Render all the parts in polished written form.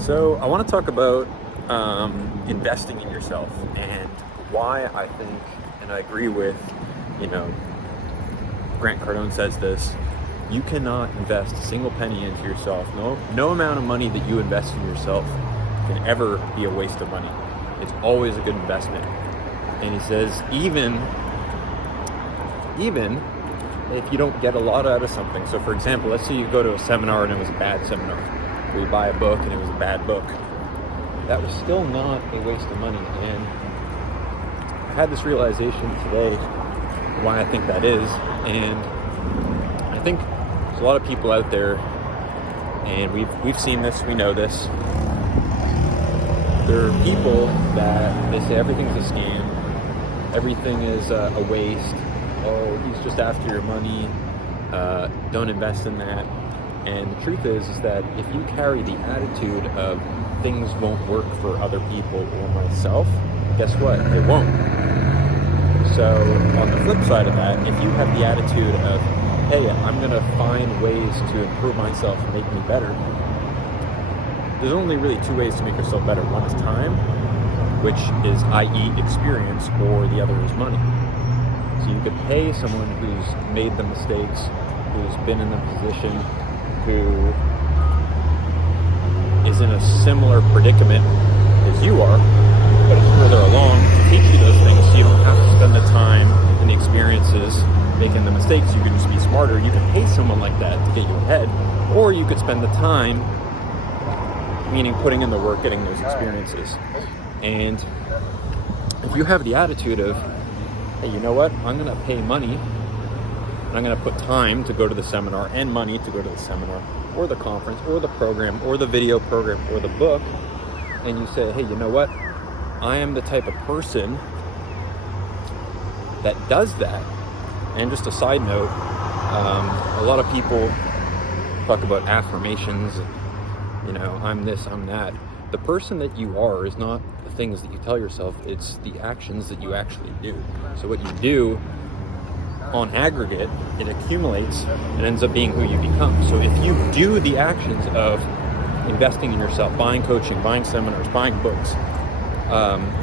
So I want to talk about investing in yourself and why I think, and I agree with, you know, Grant Cardone says this: you cannot invest a single penny into yourself. No amount of money that you invest in yourself can ever be a waste of money. It's always a good investment. And he says even if you don't get a lot out of something. So for example, let's say you go to a seminar and it was a bad seminar, or you buy a book and it was a bad book. That was still not a waste of money. And I had this realization today why I think that is. And I think there's a lot of people out there, and we've seen this, we know this. There are people that they say everything's a scam, everything is a waste. Oh, he's just after your money. Don't invest in that. And the truth is that if you carry the attitude of things won't work for other people or myself, guess what? It won't. So on the flip side of that, if you have the attitude of, hey, I'm going to find ways to improve myself and make me better, there's only really two ways to make yourself better. One is time, which is i.e. experience, or the other is money. So you could pay someone who's made the mistakes, who's been in the position, who is in a similar predicament as you are, but is further along, to teach you those things so you don't have to spend the time and the experiences making the mistakes. You can just be smarter. You can pay someone like that to get you ahead, or you could spend the time, meaning putting in the work, getting those experiences. And if you have the attitude of, hey, you know what, I'm going to pay money, and I'm going to put time to go to the seminar and money to go to the seminar or the conference or the program or the video program or the book, and you say, hey, you know what, I am the type of person that does that. And just a side note, a lot of people talk about affirmations, you know, I'm this, I'm that. The person that you are is not the things that you tell yourself, it's the actions that you actually do. So what you do on aggregate, it accumulates and ends up being who you become. So if you do the actions of investing in yourself, buying coaching, buying seminars, buying books,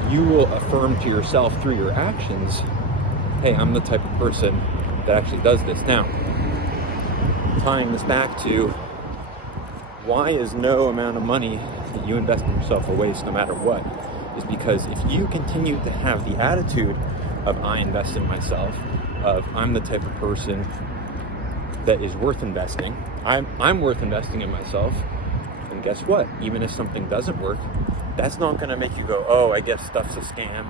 you will affirm to yourself through your actions, hey, I'm the type of person that actually does this. Now, tying this back to why is no amount of money that you invest in yourself a waste no matter what, is because if you continue to have the attitude of I invest in myself, of I'm the type of person that is worth investing, I'm worth investing in myself, and guess what? Even if something doesn't work, that's not going to make you go, oh, I guess stuff's a scam,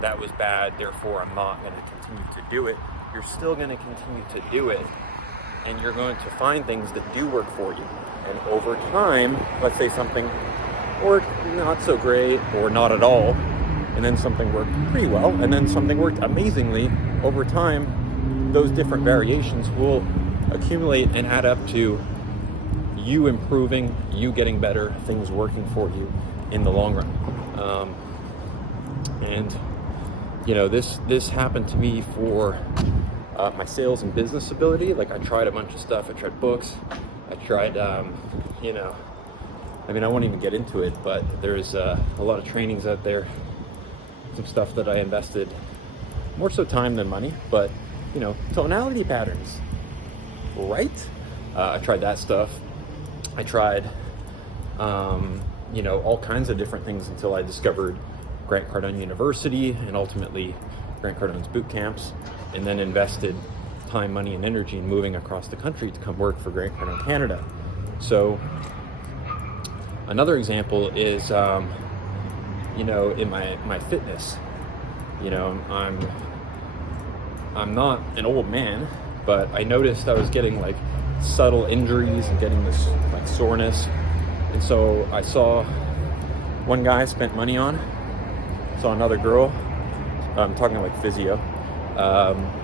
that was bad, therefore I'm not going to continue to do it. You're still going to continue to do it, and you're going to find things that do work for you. And over time, let's say something worked not so great or not at all, and then something worked pretty well, and then something worked amazingly. Over time, those different variations will accumulate and add up to you improving, you getting better, things working for you in the long run. And you know, this happened to me for my sales and business ability. Like, I tried a bunch of stuff. I tried books. I tried, you know, I mean, I won't even get into it, but there's a lot of trainings out there, some stuff that I invested more so time than money, but, you know, tonality patterns, right? I tried that stuff. I tried, you know, all kinds of different things until I discovered Grant Cardone University and ultimately Grant Cardone's boot camps, and then invested time, money, and energy in moving across the country to come work for Grant Cardone Canada. So another example is, you know, in my fitness, you know, I'm not an old man, but I noticed I was getting like subtle injuries and getting this like soreness. And so I saw one guy I spent money on, saw another girl, I'm talking like physio,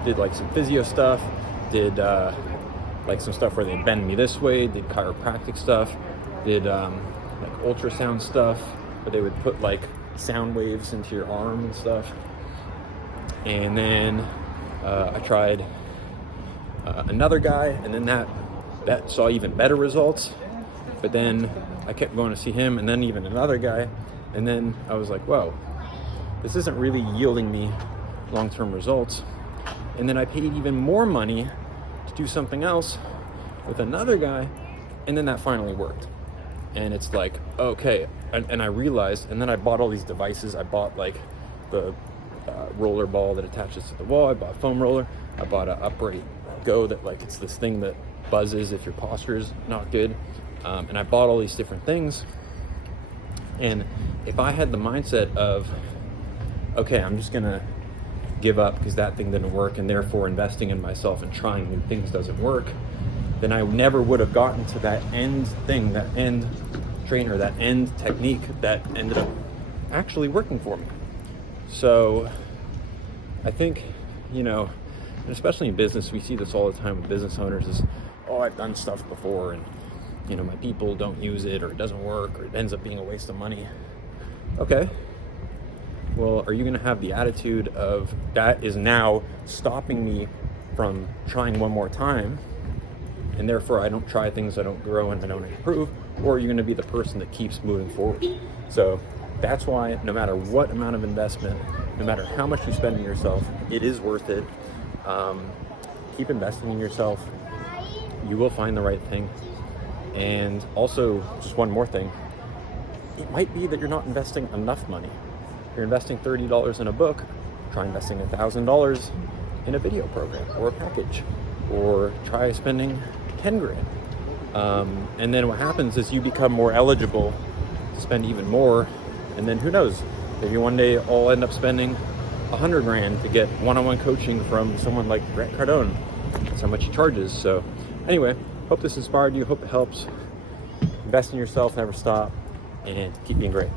did like some physio stuff, did like some stuff where they'd bend me this way, did chiropractic stuff, did like ultrasound stuff where they would put like sound waves into your arm and stuff. And then I tried another guy, and then that saw even better results. But then I kept going to see him, and then even another guy. And then I was like, whoa, this isn't really yielding me long-term results. And then I paid even more money to do something else with another guy, and then that finally worked. And it's like, okay, and I realized, and then I bought all these devices. I bought like the roller ball that attaches to the wall. I bought a foam roller. I bought an upright go that, like, it's this thing that buzzes if your posture is not good. And I bought all these different things. And if I had the mindset of, okay, I'm just gonna give up because that thing didn't work, and therefore investing in myself and trying new things doesn't work, then I never would have gotten to that end thing, that end trainer, that end technique that ended up actually working for me. So I think, you know, and especially in business, we see this all the time with business owners is, oh, I've done stuff before, and, you know, my people don't use it, or it doesn't work, or it ends up being a waste of money. Okay. Well, are you going to have the attitude of, that is now stopping me from trying one more time, and therefore I don't try things, I don't grow, and I don't improve? Or are you going to be the person that keeps moving forward? So that's why no matter what amount of investment, no matter how much you spend on yourself, it is worth it. Keep investing in yourself. You will find the right thing. And also, just one more thing, it might be that you're not investing enough money. You're investing $30 in a book, try investing $1,000 in a video program or a package, or try spending 10 grand. And then what happens is you become more eligible to spend even more. And then who knows, maybe one day I'll end up spending 100 grand to get one-on-one coaching from someone like Grant Cardone. That's how much he charges. So anyway, hope this inspired you, hope it helps. Invest in yourself, never stop, and keep being great.